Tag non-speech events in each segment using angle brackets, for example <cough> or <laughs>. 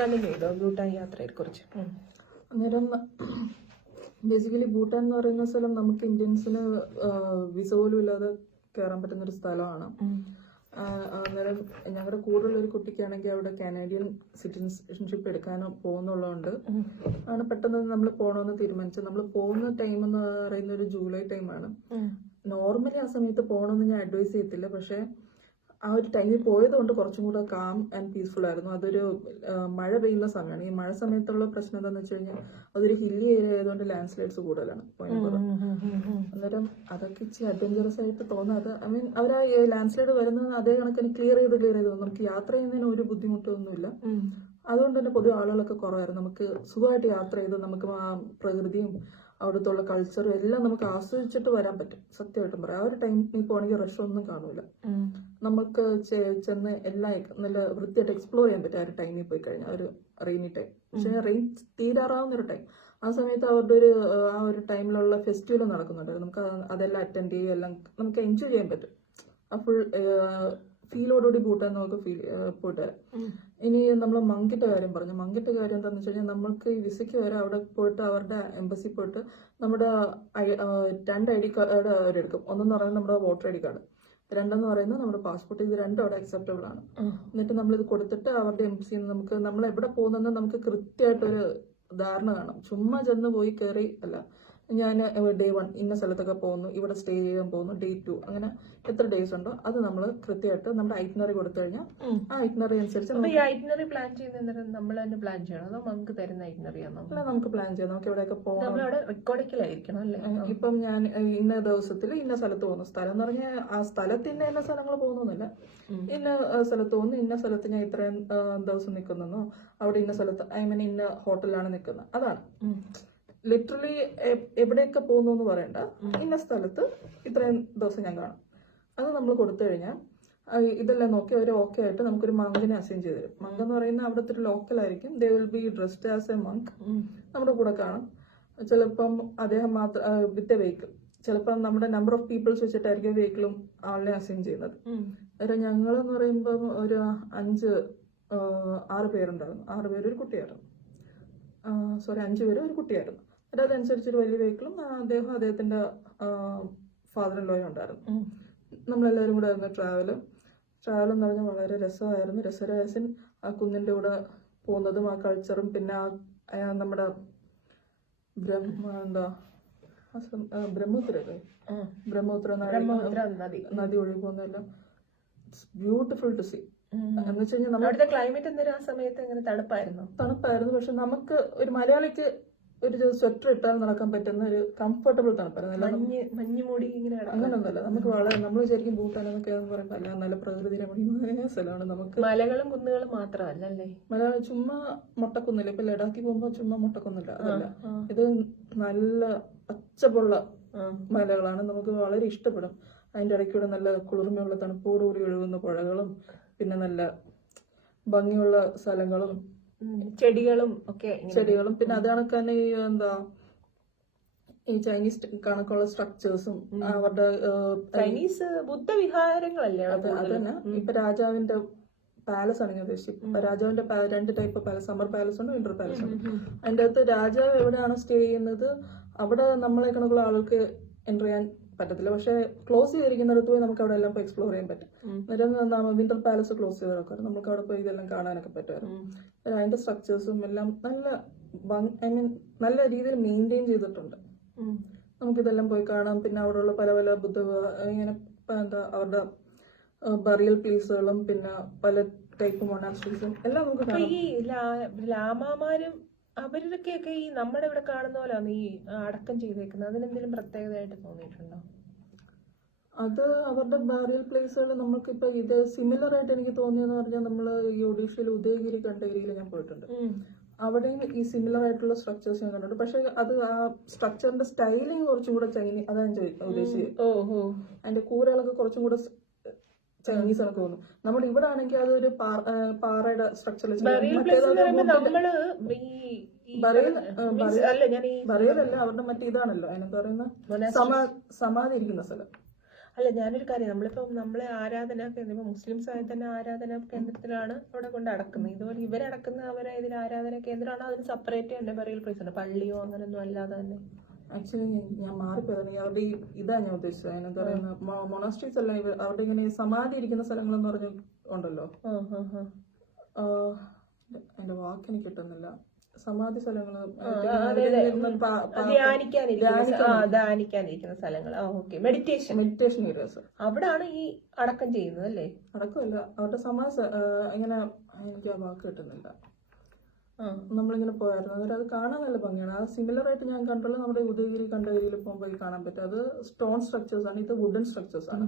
Continue ചെയ്തോ ഭൂട്ടാൻ അന്നേരം basically Bhutan എന്ന് പറയുന്ന സ്ഥലം നമുക്ക് ഇന്ത്യൻസിന് വിസ പോലും ഇല്ലാതെ കയറാൻ പറ്റുന്ന ഒരു സ്ഥലമാണ്. അന്നേരം ഞങ്ങളുടെ കൂടെയുള്ള ഒരു കുട്ടിക്കാണെങ്കിൽ അവിടെ കാനേഡിയൻ സിറ്റിസൺഷിപ്പ് എടുക്കാനോ പോകുന്നുള്ളതുകൊണ്ട് ആണ് പെട്ടെന്ന് നമ്മൾ പോകണമെന്ന് തീരുമാനിച്ചത്. നമ്മൾ പോകുന്ന ടൈം എന്ന് പറയുന്ന ഒരു ജൂലൈ ടൈമാണ് നോർമലി ആ സമയത്ത് പോകണമെന്ന് ഞാൻ അഡ്വൈസ് ചെയ്യത്തില്ല. പക്ഷേ ആ ഒരു ടൈമിൽ പോയത് കൊണ്ട് കുറച്ചും കൂടെ കാം ആൻഡ് പീസ്ഫുൾ ആയിരുന്നു. അതൊരു മഴ പെയ്യുന്ന സമയമാണ്. ഈ മഴ സമയത്തുള്ള പ്രശ്നം എന്താണെന്ന് വെച്ച് കഴിഞ്ഞാൽ അതൊരു ഹില്ലി ഏരിയ ആയതുകൊണ്ട് ലാൻഡ് സ്ലൈഡ്സ് കൂടുതലാണ് കോയമ്പത്തൂർ. അന്നേരം അതൊക്കെ ഇച്ചിരി അഡ്വഞ്ചറസ് ആയിട്ട് തോന്നാതെ ഐ മീൻ അവർ ആ ലാൻഡ് സ്ലൈഡ് വരുന്നത് അതേ കണക്കിന് ക്ലിയർ ചെയ്ത് ക്ലിയർ ചെയ്ത്. നമുക്ക് യാത്ര ചെയ്യുന്നതിന് ഒരു ബുദ്ധിമുട്ടൊന്നുമില്ല. അതുകൊണ്ട് തന്നെ പൊതുവെ ആളുകളൊക്കെ കുറവായിരുന്നു. നമുക്ക് സുഖമായിട്ട് യാത്ര ചെയ്ത് നമുക്ക് ആ പ്രകൃതിയും അവിടുത്തെ കൾച്ചറും എല്ലാം നമുക്ക് ആസ്വദിച്ചിട്ട് വരാൻ പറ്റും. സത്യമായിട്ടും പറയാം. ആ ഒരു ടൈമിൽ പോകണമെങ്കിൽ റഷ് ഒന്നും കാണൂല. നമുക്ക് ചെന്ന് എല്ലാം നല്ല വൃത്തിയായിട്ട് എക്സ്പ്ലോർ ചെയ്യാൻ പറ്റും ആ ഒരു ടൈമിൽ പോയി കഴിഞ്ഞാൽ ഒരു റെയിനി ടൈം പക്ഷേ റെയിൻ തീരാറാവുന്ന ഒരു ടൈം ആ സമയത്ത് അവരുടെ ഒരു ആ, ഒരു ടൈമിലുള്ള ഫെസ്റ്റിവൽ നടക്കുന്നുണ്ട് നമുക്ക് അത് അതെല്ലാം അറ്റൻഡ് ചെയ്യുക എല്ലാം നമുക്ക് എൻജോയ് ചെയ്യാൻ പറ്റും. ആ ഫുൾ ഫീലോടുകൂടി നമുക്ക് ഫീൽ പോയിട്ട് വരാം. ഇനി നമ്മൾ മങ്കിട്ട കാര്യം പറഞ്ഞു. മങ്കിട്ട കാര്യം എന്താണെന്ന് വെച്ച് കഴിഞ്ഞാൽ നമുക്ക് ഈ വിസയ്ക്ക് വരെ അവിടെ പോയിട്ട് അവരുടെ എംബസി പോയിട്ട് നമ്മുടെ രണ്ട് ഐ ഡി കാർഡ് അവരെടുക്കും ഒന്നെന്ന് പറയുന്നത് നമ്മുടെ വോട്ടർ ഐ ഡി കാർഡ്. രണ്ടെന്ന് പറയുന്നത് നമ്മുടെ പാസ്പോർട്ട്. ഇത് രണ്ടും അവിടെ അക്സെപ്റ്റബിൾ ആണ്. എന്നിട്ട് നമ്മൾ ഇത് കൊടുത്തിട്ട് അവരുടെ എംബസിയിൽ നിന്ന് നമുക്ക് നമ്മൾ എവിടെ പോകുന്നെന്ന് നമുക്ക് കൃത്യമായിട്ടൊരു ധാരണ കാണാം. ചുമ്മാ ചെന്ന് പോയി കയറി അല്ല. ഞാൻ ഡേ വൺ ഇന്ന സ്ഥലത്തൊക്കെ പോകുന്നു ഇവിടെ സ്റ്റേ ചെയ്യാൻ പോകുന്നു ഡേ ടു അങ്ങനെ എത്ര ഡേയ്സ് ഉണ്ടോ അത് നമ്മൾ കൃത്യമായിട്ട് നമ്മുടെ ഐറ്റിനറി കൊടുത്തു കഴിഞ്ഞാൽ ആ ഐറ്റിനറി അനുസരിച്ച് ഈ ഐറ്റിനറി പ്ലാൻ ചെയ്യുന്ന നമ്മൾ തന്നെ പ്ലാൻ ചെയ്യണം അതോ നമുക്ക് തരുന്ന ഐറ്റിനറി ആണോ? അല്ല നമുക്ക് പ്ലാൻ ചെയ്യാം നമുക്ക് എവിടെയൊക്കെ പോകണം. റെക്കോർഡിക്കലായിരിക്കണം അല്ലേ? ഇപ്പം ഞാൻ ഇന്ന ദിവസത്തിൽ ഇന്ന സ്ഥലത്ത് പോകുന്നു. സ്ഥലം എന്ന് പറഞ്ഞാൽ ആ സ്ഥലത്ത് ഇന്ന ഇന്ന സ്ഥലങ്ങൾ പോകുന്നൊന്നുമില്ല. ഇന്ന സ്ഥലത്ത് പോകുന്നു ഇന്ന സ്ഥലത്ത് ഞാൻ ഇത്രയും ദിവസം നിൽക്കുന്നോ അവിടെ ഇന്ന സ്ഥലത്ത് ഐ മീൻ ഇന്ന ഹോട്ടലിലാണ് നിൽക്കുന്നത്. അതാണ്. ലിറ്ററലി എവിടെയൊക്കെ പോകുന്നു എന്ന് പറയണ്ട ഇന്ന സ്ഥലത്ത് ഇത്രയും ദിവസം ഞാൻ കാണും. അത് നമ്മൾ കൊടുത്തു കഴിഞ്ഞാൽ ഇതെല്ലാം നോക്കി അവർ ഓക്കെ ആയിട്ട് നമുക്കൊരു മങ്കിനെ അസൈൻ ചെയ്ത് തരും. മങ്ക് എന്ന് പറയുന്ന അവിടുത്തെ ഒരു ലോക്കൽ ആയിരിക്കും they will be dressed as a monk നമ്മുടെ കൂടെ കാണും. ചിലപ്പം അദ്ദേഹം മാത്രം വിത്ത് എ വെഹിക്കിൾ ചിലപ്പം നമ്മുടെ നമ്പർ ഓഫ് പീപ്പിൾസ് വെച്ചിട്ടായിരിക്കും വെഹിക്കിളും ആളിനെ അസൈൻ ചെയ്യുന്നത്. അന്നേരം ഞങ്ങളെന്ന് പറയുമ്പം ഒരു അഞ്ച് ആറ് പേരുണ്ടായിരുന്നു. ആറ് പേര് ഒരു കുട്ടിയായിരുന്നു. സോറി അഞ്ച് പേര് ഒരു കുട്ടിയായിരുന്നു. എന്നിട്ട് അതനുസരിച്ച് ഒരു വലിയ വെഹിക്കിളും അദ്ദേഹം അദ്ദേഹത്തിന്റെ ഫാദർ ലോയും ഉണ്ടായിരുന്നു. നമ്മളെല്ലാവരും കൂടെ ആയിരുന്നു ട്രാവൽ ട്രാവൽ എന്ന് പറഞ്ഞാൽ വളരെ രസമായിരുന്നു. രസരഹസ്യൻ ആ കുന്നിന്റെ കൂടെ പോകുന്നതും ആ കൾച്ചറും പിന്നെ ആ നമ്മുടെ ബ്രഹ്മ എന്താ ബ്രഹ്മപുര ബ്രഹ്മപുത്ര നദി ബ്രഹ്മപുത്ര നദി. നദി ഒഴുകി പോകുന്നതെല്ലാം ബ്യൂട്ടിഫുൾ ടു സീ എന്ന് വെച്ച് കഴിഞ്ഞാൽ ക്ലൈമറ്റ് എന്തൊരു ആ സമയത്ത് എങ്ങനെ തണുപ്പായിരുന്നു? തണുപ്പായിരുന്നു. പക്ഷെ നമുക്ക് ഒരു മലയാളിക്ക് ഒരു സ്വെറ്റർ ഇട്ടാൽ നടക്കാൻ പറ്റുന്ന ഒരു കംഫർട്ടബിൾ തണുപ്പായിരുന്നു മഞ്ഞ് മഞ്ഞ് മൂടി ഇങ്ങനെ അങ്ങനൊന്നുമല്ല. നമുക്ക് വളരെ നമ്മൾ വിചാരിക്കും ഭൂട്ടാനൊക്കെ എന്ന് പറയുമ്പോൾ അല്ല നല്ല പ്രകൃതി രമണീയമായ സ്ഥലമാണ്. നമുക്ക് മലകളും കുന്നുകളും മാത്രമല്ല അല്ലേ മലയാളം ചുമ്മാ മുട്ടക്കുന്നില്ല. ഇപ്പൊ ലഡാക്കി പോകുമ്പോൾ ചുമ്മാ മുട്ടക്കുന്നില്ല. അതല്ല. ഇത് നല്ല പച്ചപ്പുള്ള മലകളാണ്. നമുക്ക് വളരെ ഇഷ്ടപ്പെടും. അതിന്റെ ഇടയ്ക്കൂടെ നല്ല കുളിർമയുള്ള തണുപ്പോടുകൂടി ഒഴുകുന്ന പുഴകളും പിന്നെ നല്ല ഭംഗിയുള്ള സ്ഥലങ്ങളും. ചെടികളും ഒക്കെ. ചെടികളും. പിന്നെ അത് കണക്ക് തന്നെ ഈ എന്താ ഈ ചൈനീസ് കണക്കുള്ള സ്ട്രക്ചേഴ്സും അവരുടെ ചൈനീസ് ബുദ്ധവിഹാരങ്ങളല്ലേ അതന്നെ. അത് തന്നെ ഇപ്പൊ രാജാവിന്റെ പാലസ് ആണ് ഞാൻ ഉദ്ദേശിച്ചത്. രാജാവിന്റെ രണ്ട് ടൈപ്പ് പാലസ് സമ്മർ പാലസ് ഉണ്ട് വിന്റർ പാലസ് ഉണ്ട് അതിന്റെ അകത്ത് രാജാവ് എവിടെയാണ് സ്റ്റേ ചെയ്യുന്നത്? അവിടെ നമ്മളെ കണക്കുള്ള ആൾക്ക് എന്റർ ചെയ്യാൻ പറ്റത്തില്ല. പക്ഷെ ക്ലോസ് ചെയ്തിരിക്കുന്നിടത്ത് പോയി നമുക്ക് അവിടെ എല്ലാം പോയി എക്സ്പ്ലോർ ചെയ്യാൻ പറ്റും. എന്നിട്ട് വിന്റർ പാലസ് ക്ലോസ് ചെയ്ത് കിടക്കും നമുക്ക് അവിടെ പോയി ഇതെല്ലാം കാണാനൊക്കെ പറ്റുമായിരുന്നു. അതിന്റെ സ്ട്രക്ചേഴ്സും എല്ലാം നല്ല ഐ മീൻ നല്ല രീതിയിൽ മെയിന്റെയിൻ ചെയ്തിട്ടുണ്ട്. നമുക്കിതെല്ലാം പോയി കാണാം. പിന്നെ അവിടെയുള്ള പല പല ബുദ്ധ ഇങ്ങനെ എന്താ അവരുടെ ബറിയൽ പ്ലേസുകളും പിന്നെ പല ടൈപ്പ് മൊണാസ്ട്രീസും എല്ലാം നമുക്ക് ഈ ലാമാമാരും അവരൊക്കെയൊക്കെ ഈ നമ്മുടെ ഇവിടെ കാണുന്ന പോലെയാണ് ഈ അടക്കം ചെയ്തേക്കുന്നത്. അതിനെന്തെങ്കിലും പ്രത്യേകതയായിട്ട് തോന്നിയിട്ടുണ്ടോ? അത് അവരുടെ ബാരിയൽ പ്ലേസുകൾ നമുക്കിപ്പോൾ ഇത് സിമിലർ ആയിട്ട് എനിക്ക് തോന്നിയെന്ന് പറഞ്ഞാൽ നമ്മൾ ഈ ഒഡീഷയിൽ ഉദയഗിരി കണ്ട ഏരിയയിൽ ഞാൻ പോയിട്ടുണ്ട്. അവിടെയും ഈ സിമിലർ ആയിട്ടുള്ള സ്ട്രക്ചേഴ്സ് ഞാൻ കണ്ടിട്ടുണ്ട്. പക്ഷെ അത് ആ സ്ട്രക്ചറിന്റെ സ്റ്റൈലിങ് കുറച്ചും കൂടെ ചൈനീ അതാണ് ഉദ്ദേശിച്ചത്. അതിന്റെ കൂരകളൊക്കെ കുറച്ചും കൂടെ ചൈനീസ് ആണ് തോന്നുന്നു. നമ്മുടെ ഇവിടെ ആണെങ്കിൽ അതൊരു പാറയുടെ സ്ട്രക്ചർ ബറിയലല്ല അവരുടെ മറ്റേ ഇതാണല്ലോ. പറയുന്ന. സമ സമാധി ഇരിക്കുന്ന സ്ഥലം. അല്ല ഞാനൊരു കാര്യം നമ്മളിപ്പോ നമ്മളെ ആരാധന കേന്ദ്രം മുസ്ലിംസ് ആയി തന്നെ ആരാധന കേന്ദ്രത്തിലാണ് അവിടെ കൊണ്ട് അടക്കുന്നത് ഇതുപോലെ ഇവരടക്കുന്ന അവരെ ഇതിൽ ആരാധന കേന്ദ്രമാണോ? അതിന് സെപ്പറേറ്റ് തന്നെ ബറിയൽ പ്ലേസ് ഉണ്ട്. പള്ളിയോ അങ്ങനെയൊന്നും അല്ലാതെ തന്നെ. ആക്ച്വലി ഞാൻ മാറിപ്പോയത് അവരുടെ ഈ ഇതാ ഞാൻ ഉദ്ദേശിച്ചത്. അതിനെന്താ പറയുന്നത് മൊണാസ്ട്രീസ് അല്ല ഇവർ അവരുടെ ഇങ്ങനെ സമാധി ഇരിക്കുന്ന സ്ഥലങ്ങൾ എന്ന് പറഞ്ഞ ഉണ്ടല്ലോ എന്റെ വാക്ക് എനിക്ക് കിട്ടുന്നില്ല. സമാധി സ്ഥലങ്ങൾ. ധ്യാനിക്കാനിരിക്കുന്ന സ്ഥലങ്ങൾ ഓക്കെ. മെഡിറ്റേഷൻ മെഡിറ്റേഷൻ ഏരിയാസ് അവിടാണ് ഈ അടക്കം ചെയ്യുന്നത് അല്ലേ? അടക്കമല്ല. അവരുടെ സമാധി ഇങ്ങനെ എനിക്ക് ആ വാക്ക് കിട്ടുന്നില്ല. നമ്മളിങ്ങനെ പോയായിരുന്നു. അന്നേരം അത് കാണാൻ നല്ല ഭംഗിയാണ്. ആ സിമിലർ ആയിട്ട് ഞാൻ കണ്ടുള്ള നമ്മുടെ ഉദയഗിരി കണ്ടഗിരിയിൽ പോകുമ്പോൾ കാണാൻ പറ്റും അത് സ്റ്റോൺ സ്ട്രക്ചേഴ്സ് ആണ്. ഇത് വുഡൻ സ്ട്രക്ചേഴ്സ് ആണ്.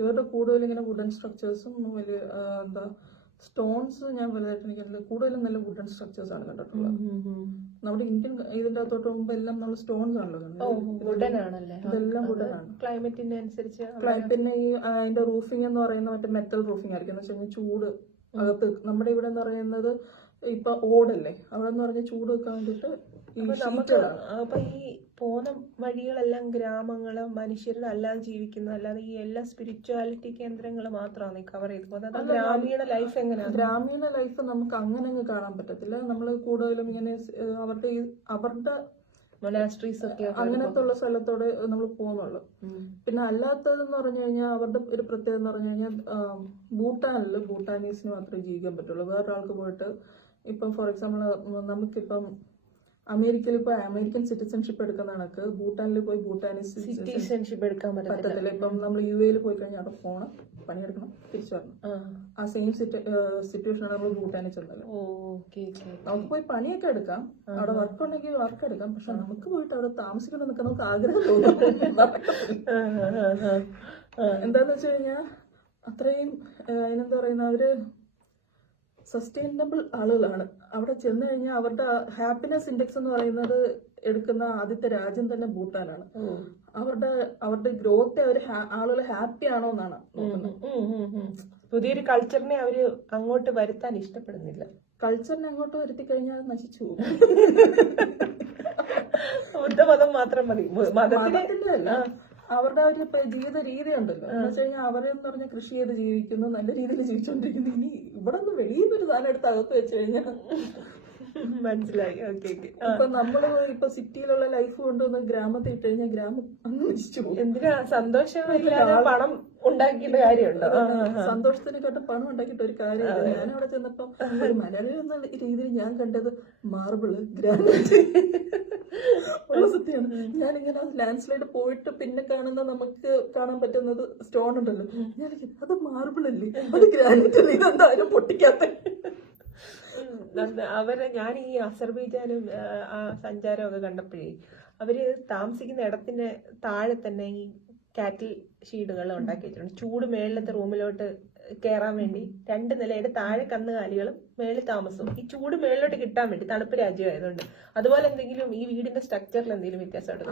ഇവരുടെ കൂടുതൽ ഇങ്ങനെ വുഡൻ സ്ട്രക്ചേഴ്സും വലിയ എന്താ സ്റ്റോൺസ് ഞാൻ വലുതായിട്ട് എനിക്ക് കൂടുതലും നല്ല വുഡൻ സ്ട്രക്ചേഴ്സ് ആണ് കണ്ടിട്ടുള്ളത്. നമ്മുടെ ഇന്ത്യൻ ഇതിന്റെ അകത്തോട്ട് പോകുമ്പോൾ എല്ലാം നമ്മൾ സ്റ്റോൺസ് ആണല്ലോ ക്ലൈമറ്റിന്റെ വുഡൻ ആണല്ലേ? ഇതെല്ലാം വുഡൻ ആണ്. ക്ലൈമറ്റിന് അനുസരിച്ച് പിന്നെ ഈ അതിന്റെ റൂഫിംഗ് എന്ന് പറയുന്ന മറ്റേ മെറ്റൽ റൂഫിംഗ് ആയിരിക്കും. എന്ന് വെച്ച് കഴിഞ്ഞാൽ ചൂട് അകത്ത്. നമ്മുടെ ഇവിടെ എന്ന് പറയുന്നത് ഇപ്പൊ ഓടല്ലേ? അവിടെന്ന് പറഞ്ഞ ചൂട് വെക്കാൻ വേണ്ടിട്ട് ഈ അപ്പൊ നമുക്ക് അപ്പൊ ഈ പോകുന്ന വഴികളെല്ലാം ഗ്രാമങ്ങൾ മനുഷ്യരുടെ അല്ലാതെ ജീവിക്കുന്ന അല്ലാതെ ഈ എല്ലാ സ്പിരിച്വാലിറ്റി കേന്ദ്രങ്ങൾ മാത്രമാണ് ഈ കവർ ചെയ്ത് പോകുന്നത് ഗ്രാമീണ ലൈഫ് എങ്ങനെയാണ് ഗ്രാമീണ ലൈഫ് നമുക്ക് അങ്ങനെ അങ്ങ് കാണാൻ പറ്റത്തില്ല. നമ്മൾ കൂടുതലും ഇങ്ങനെ അവരുടെ അവരുടെ മൊനാസ്ട്രീസ് ഒക്കെ അങ്ങനത്തെ ഉള്ള സ്ഥലത്തോടെ നമ്മൾ പോകുന്നുള്ളൂ പിന്നെ അല്ലാത്തതെന്ന് പറഞ്ഞു കഴിഞ്ഞാൽ അവരുടെ ഒരു പ്രത്യേകത എന്ന് പറഞ്ഞു കഴിഞ്ഞാൽ ഭൂട്ടാനിൽ ഭൂട്ടാനീസിന് മാത്രമേ ജീവിക്കാൻ പറ്റുള്ളൂ. വേറൊരാൾക്ക് പോയിട്ട് ഇപ്പം ഫോർ എക്സാമ്പിൾ നമുക്കിപ്പം അമേരിക്കയിൽ ഇപ്പോൾ അമേരിക്കൻ സിറ്റിസൺഷിപ്പ് എടുക്കുന്ന കണക്ക് ഭൂട്ടാനിൽ പോയി ഭൂട്ടാനീസ് സിറ്റിസൺഷിപ്പ് എടുക്കാൻ പറ്റത്തില്ല. ഇപ്പം നമ്മൾ യു എയിൽ പോയി കഴിഞ്ഞാൽ അവിടെ പോകണം പണിയെടുക്കണം തിരിച്ചു വരണം. ആ. സെയിം സിറ്റുവേഷനാണ് നമ്മൾ ഭൂട്ടാനിൽ ചെന്നത്. നമുക്ക് പോയി പണിയൊക്കെ എടുക്കാം. അവിടെ വർക്ക് ഉണ്ടെങ്കിൽ വർക്ക് എടുക്കാം. പക്ഷെ നമുക്ക് പോയിട്ട് അവിടെ താമസിക്കണം എന്നൊക്കെ നമുക്ക് ആഗ്രഹം തോന്നും. <laughs> എന്താന്ന് വെച്ച് കഴിഞ്ഞാൽ അത്രയും അതിനെന്താ പറയുന്ന അവർ സസ്റ്റൈനബിൾ ആളുകളാണ്. അവിടെ ചെന്ന് കഴിഞ്ഞാൽ അവരുടെ ഹാപ്പിനെസ് ഇൻഡെക്സ് എന്ന് പറയുന്നത് എടുക്കുന്ന ആദ്യത്തെ രാജ്യം തന്നെ ഭൂട്ടാനാണ്. അവരുടെ അവരുടെ ഗ്രോത്തെ അവർ ആളുകൾ ഹാപ്പി ആണോ എന്നാണ് നോക്കുന്നത്. പുതിയൊരു കൾച്ചറിനെ അവർ അങ്ങോട്ട് വരുത്താൻ ഇഷ്ടപ്പെടുന്നില്ല. കൾച്ചറിനെ അങ്ങോട്ട് വരുത്തി കഴിഞ്ഞാൽ നശിച്ചു ബുദ്ധമതം മാത്രം മതി. മതത്തിന്റെ അവരുടെ ഒരു ജീവിത രീതി ഉണ്ടല്ലോ. എന്ന് വെച്ച് കഴിഞ്ഞാൽ അവരെന്ന് പറഞ്ഞ കൃഷി ചെയ്ത് ജീവിക്കുന്നു നല്ല രീതിയിൽ ജീവിച്ചുകൊണ്ടിരിക്കുന്നു ഇനി ഇവിടെ നിന്ന് വെളിയിൽ നിന്ന് ഒരു സാധനം എടുത്ത് അകത്ത് വെച്ച് കഴിഞ്ഞാൽ മനസ്സിലായി. Okay okay. ഇപ്പൊ നമ്മൾ ഇപ്പൊ സിറ്റിയിലുള്ള ലൈഫ് കൊണ്ടുവന്ന് ഗ്രാമത്തിൽ ഇട്ട് കഴിഞ്ഞാൽ ഗ്രാമം അങ്ങ് നശിച്ചു പോകും. എന്തിനാ? സന്തോഷമില്ലാതെ പണം ഉണ്ടാക്കിയിട്ട് കാര്യമുണ്ടോ? സന്തോഷത്തിന് ആ, ആ. പണം ഉണ്ടാക്കിയിട്ട് ഒരു കാര്യമില്ല. ഞാൻ അവിടെ ചെന്നപ്പോ ഒരു മലയാളി എന്ന രീതിയിൽ ഞാൻ കണ്ടത് മാർബിൾ ഗ്രാനൈറ്റ്. ഉള്ള സത്യമാണ് ഞാനിങ്ങനെ ലാൻഡ് സ്ലൈഡ് പോയിട്ട് പിന്നെ കാണുന്ന നമുക്ക് കാണാൻ പറ്റുന്നത് സ്റ്റോൺ ഉണ്ടല്ലോ. ഞാൻ അത് മാർബിൾ അല്ലേ? അത് ഗ്രാനൈറ്റ് അല്ലേ? ഇതെന്തായാലും പൊട്ടിക്കാത്ത അവരെ ഞാൻ ഈ അസർബൈജാനും ആ, സഞ്ചാരമൊക്കെ കണ്ടപ്പോഴേ അവർ താമസിക്കുന്ന ഇടത്തിന്റെ താഴെ തന്നെ ഈ കാറ്റിൽ ഷീഡുകൾ ഉണ്ടാക്കി വെച്ചിട്ടുണ്ട്. ചൂട് മേളിലത്തെ റൂമിലോട്ട് കയറാൻ വേണ്ടി രണ്ട് നിലയുടെ താഴെ കന്നുകാലികളും മേളിൽ താമസവും. ഈ ചൂട് മേളിലോട്ട് കിട്ടാൻ വേണ്ടി തണുപ്പ് രാജ്യമായതുകൊണ്ട്. അതുപോലെ എന്തെങ്കിലും ഈ വീടിന്റെ സ്ട്രക്ചറിൽ എന്തെങ്കിലും വ്യത്യാസമായിട്ട്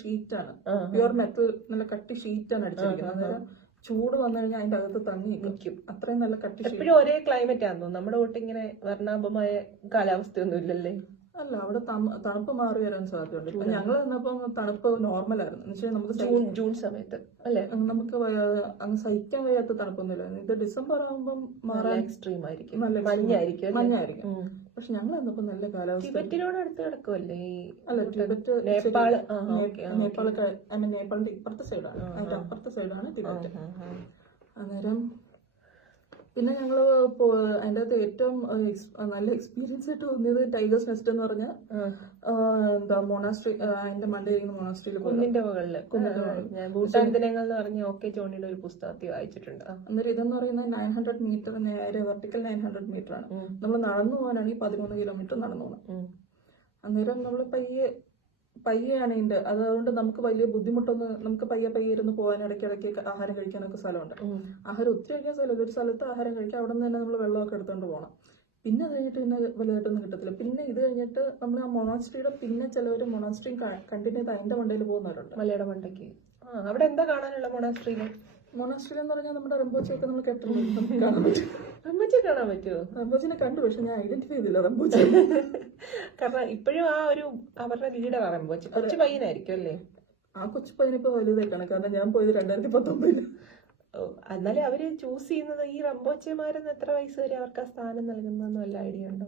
ഷീറ്റാണ് ആ, പ്യുവർ മെറ്റൽ നല്ല കട്ടി ഷീറ്റാണ് അടിച്ചിരിക്കുന്നത്. ചൂട് വന്നു കഴിഞ്ഞാൽ അതിന്റെ അകത്ത് തങ്ങി നിൽക്കും അത്രയും നല്ല കട്ടി എപ്പോഴും ഒരേ ക്ലൈമറ്റ് ആണെന്ന് നമ്മുടെ കൂട്ട് ഇങ്ങനെ വർണാഭമായ കാലാവസ്ഥയൊന്നും ഇല്ലല്ലേ? അല്ല അവിടെ തണുപ്പ് മാറി വരാൻ സാധ്യതയുണ്ട്. ഇപ്പൊ ഞങ്ങൾ നിന്നപ്പം തണുപ്പ് നോർമൽ ആയിരുന്നു എന്നുവെച്ചാൽ നമുക്ക് ജൂൺ ജൂൺ സമയത്ത്. അല്ലേ? നമുക്ക് അങ്ങ് സഹിക്കാൻ വയ്യാത്ത തണുപ്പൊന്നുമില്ല. ഇത് ഡിസംബർ ആകുമ്പം മാറാൻ എക്സ്ട്രീം ആയിരിക്കും. നല്ല മഞ്ഞായിരിക്കും മഞ്ഞായിരിക്കും. പക്ഷെ ഞങ്ങൾ വന്നപ്പോ നല്ല കാലാവസ്ഥ. ടിബറ്റിനോട് അടുത്ത് കിടക്കുമല്ലേ അല്ല ടിബറ്റ് നേപ്പാൾ. നേപ്പാൾ നേപ്പാളിന്റെ ഇപ്പുറത്തെ സൈഡാണ് അതിന്റെ അപ്പുറത്തെ സൈഡാണ് ടിബറ്റ്. അന്നേരം പിന്നെ ഞങ്ങൾ അതിന്റെ അകത്ത് ഏറ്റവും നല്ല എക്സ്പീരിയൻസ് ആയിട്ട് തോന്നിയത് ടൈഗേഴ്സ് നെസ്റ്റ് എന്ന് പറഞ്ഞ എന്താ മൊണാസ്ട്രി അതിന്റെ മണ്ടയിരിക്കുന്ന മൊണാസ്ട്രിയിൽ കുന്നിന്റെ മുകളിൽ. ദിനങ്ങൾ എന്ന് പറഞ്ഞ ഓക്കെ ജോണിയുടെ ഒരു പുസ്തകത്തിൽ വായിച്ചിട്ടുണ്ട്. അന്നേരം ഇതെന്ന് പറയുന്നത് നയൻ ഹൺഡ്രഡ് മീറ്റർ നേരെ വെർട്ടിക്കൽ നയൻ ഹൺഡ്രഡ് മീറ്റർ ആണ് നമ്മൾ നടന്നു പോകാനാണെങ്കിൽ പതിമൂന്ന് കിലോമീറ്റർ നടന്നു പോകണം. അന്നേരം നമ്മൾ പയ്യെ പയ്യെയാണ് ഇതിന്റെ അതുകൊണ്ട് നമുക്ക് വലിയ ബുദ്ധിമുട്ടൊന്നും നമുക്ക് പയ്യെ പയ്യെ ഇരുന്ന് പോകാൻ ഇടയ്ക്ക് ഇടയ്ക്ക് ആഹാരം കഴിക്കാനൊക്കെ സ്ഥലമുണ്ട്. ആഹാരം ഒത്തിരി കഴിക്കാൻ സ്ഥലമില്ല. ഒരു സ്ഥലത്ത് ആഹാരം കഴിക്കാം അവിടെ നിന്ന് തന്നെ നമ്മൾ വെള്ളമൊക്കെ എടുത്തുകൊണ്ട് പോകണം പിന്നെ അത് കഴിഞ്ഞിട്ട് പിന്നെ വലുതായിട്ടൊന്നും കിട്ടത്തില്ല. പിന്നെ ഇത് കഴിഞ്ഞിട്ട് നമ്മൾ ആ മൊണാസ്ട്രിയുടെ പിന്നെ ചിലവർ മൊണാസ്ട്രി കണ്ടിന്യൂ ചെയ്ത് അതിന്റെ മണ്ടയിൽ പോകുന്നവരുണ്ട്. മലയുടെ മണ്ടയ്ക്ക്. ആ അവിടെ എന്താ കാണാനുള്ള മൊണാസ്ട്രിയിൽ? മൊണാസ്ട്രി എന്ന് പറഞ്ഞാൽ നമ്മുടെ റംബോച്ചയൊക്കെ നമ്മൾ കേട്ടിട്ടുണ്ട് കാണാൻ പറ്റും. അമ്മച്ചി കാണാൻ പറ്റുമോ റംബോച്ചിനെ കണ്ടു പക്ഷെ ഞാൻ ഐഡന്റിഫൈ ചെയ്തില്ല റംബോച്ചി കാരണം ഇപ്പോഴും ആ ഒരു അവരുടെ വീടാണ് ആകുമ്പോ കൊച്ചു പയ്യനായിരിക്കും അല്ലേ? ആ കൊച്ചു പയ്യനിപ്പോ വലുതായിട്ടാണ്. കാരണം ഞാൻ പോയത് രണ്ടായിരത്തി പത്തൊമ്പതിൽ. എന്നാലും അവർ ചൂസ് ചെയ്യുന്നത് ഈ റംബോച്ചമാരെന്ന് എത്ര വയസ്സ് വരെ അവർക്ക് ആ സ്ഥാനം നൽകുന്നതെന്ന് വല്ല ഐഡിയ ഉണ്ടോ?